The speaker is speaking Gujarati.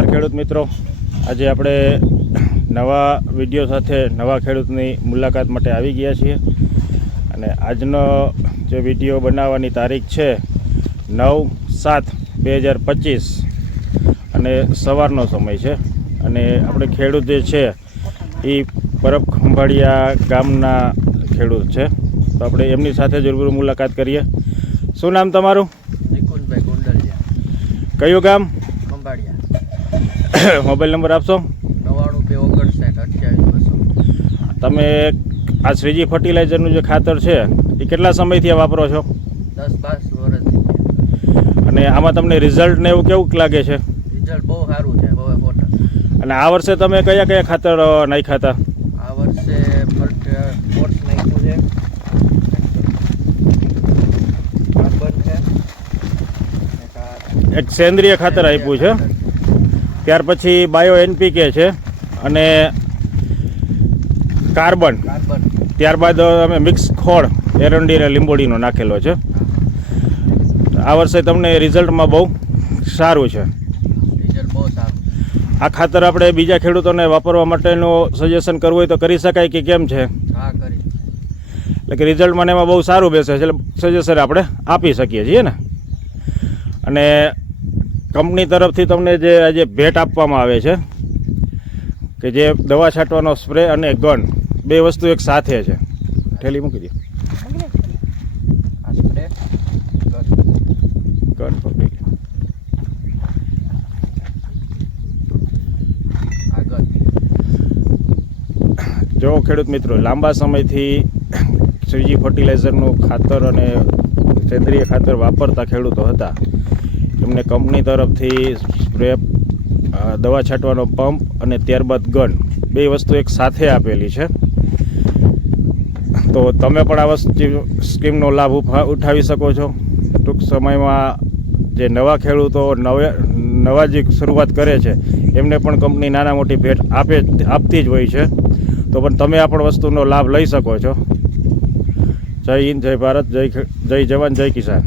નમસ્કાર ખેડૂત મિત્રો, આજે આપણે નવા વિડીયો સાથે નવા ખેડૂતની મુલાકાત માટે આવી ગયા છીએ અને આજનો જે વિડીયો બનાવવાની તારીખ છે 9/7/2025 અને સવારનો સમય છે અને આપણે ખેડૂત જે છે એ પરબ ખંભાળિયા ગામના ખેડૂત છે, તો આપણે એમની સાથે જ રૂબરૂ મુલાકાત કરીએ. શું નામ તમારું? નિકુંજભાઈ ગોંડલિયા. કયું ગામ? ખંભાળિયા. મોબાઈલ નંબર આપશો? 99 તમે આ શ્રીજી ફર્ટિલાઇઝરનું જે ખાતર છે એ કેટલા સમયથી વાપરો છો? 10-12 વર્ષથી. અને આમાં તમને રિઝલ્ટ ને એવું કેવું લાગે છે? રિઝલ્ટ બહુ સારું છે, બહુ મોટા. અને આ વર્ષે તમે કયા કયા ખાતર નાખ્યા હતા? આ વર્ષે ફોર્સ નાખ્યું છે, કાર્બન છે, એક સેન્દ્રિય ખાતર આપ્યું છે, ત્યાર પછી બાયો એનપીકે છે અને કાર્બન, ત્યારબાદ અમે મિક્સ ખોળ એરંડી અને લીંબોડીનો નાખેલો છે. આ વર્ષે તમને રિઝલ્ટમાં બહુ સારું છે. રિઝલ્ટ બહુ સારું. આ ખાતર આપણે બીજા ખેડૂતોને વાપરવા માટેનું સજેશન કરવું હોય તો કરી શકાય કે કેમ છે? હા, કરી. એટલે કે રિઝલ્ટ મને એમાં બહુ સારું બેસે છે, એટલે સજેશન આપણે આપી શકીએ છીએ ને. અને કંપની તરફથી તમને જે આજે ભેટ આપવામાં આવે છે કે જે દવા છાંટવાનો સ્પ્રે અને ગન, બે વસ્તુ એક સાથે છે. થેલી મૂકી દો. આ સ્પ્રે ગન પકડી લો. આગળ જો ખેડૂત મિત્રો લાંબા સમયથી શ્રીજી ફર્ટિલાઇઝરનું ખાતર અને સેન્દ્રિય ખાતર વાપરતા ખેડૂતો હતા, એમને કંપની તરફથી સ્પ્રે, દવા છાંટવાનો પંપ અને ત્યારબાદ ગન, બે વસ્તુ એક સાથે આપેલી છે. તો તમે પણ આ વસ્તુ સ્કીમનો લાભ ઉઠાવી શકો છો. ટૂંક સમયમાં જે નવા ખેડૂતો નવા જે શરૂઆત કરે છે એમને પણ કંપની નાના મોટી ભેટ આપતી જ હોય છે, તો પણ તમે આ પણ વસ્તુનો લાભ લઈ શકો છો. જય હિન્દ, જય ભારત, જય જવાન, જય કિસાન.